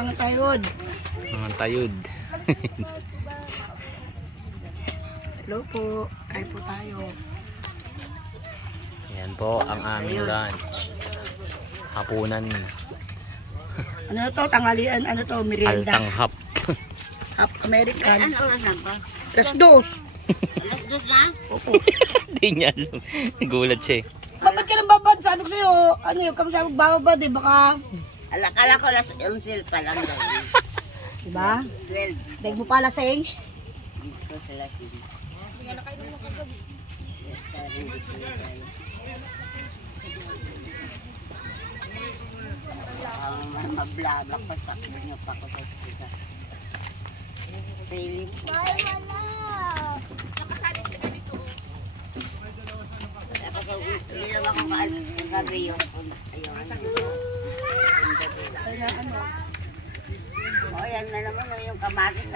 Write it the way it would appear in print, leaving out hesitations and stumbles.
Mga tayod. Mga tayod. Hello po. Ay po tayo. Yan po ang aming lunch. Hapunan. Ano to? Tanghalian. Ano to? Merienda. Altanghap. Half American. Ano oras na ba? Las dos. Alas 2 na? Opo. Hindi niya alam. Nagulat siya eh. Babad ka ng babad. Sabi ko sa'yo. Ano yun? Kami sabi babad eh. Baka. Alakala ko alas 11 pa lang daw. Diba? 12. Daig mo pa lasing. Dito sa lasing. Mablabak pa sa niyo pa ko sa sika. Pili mo. Tapos ako gabi yung ayun. O yan na naman yung kamatis.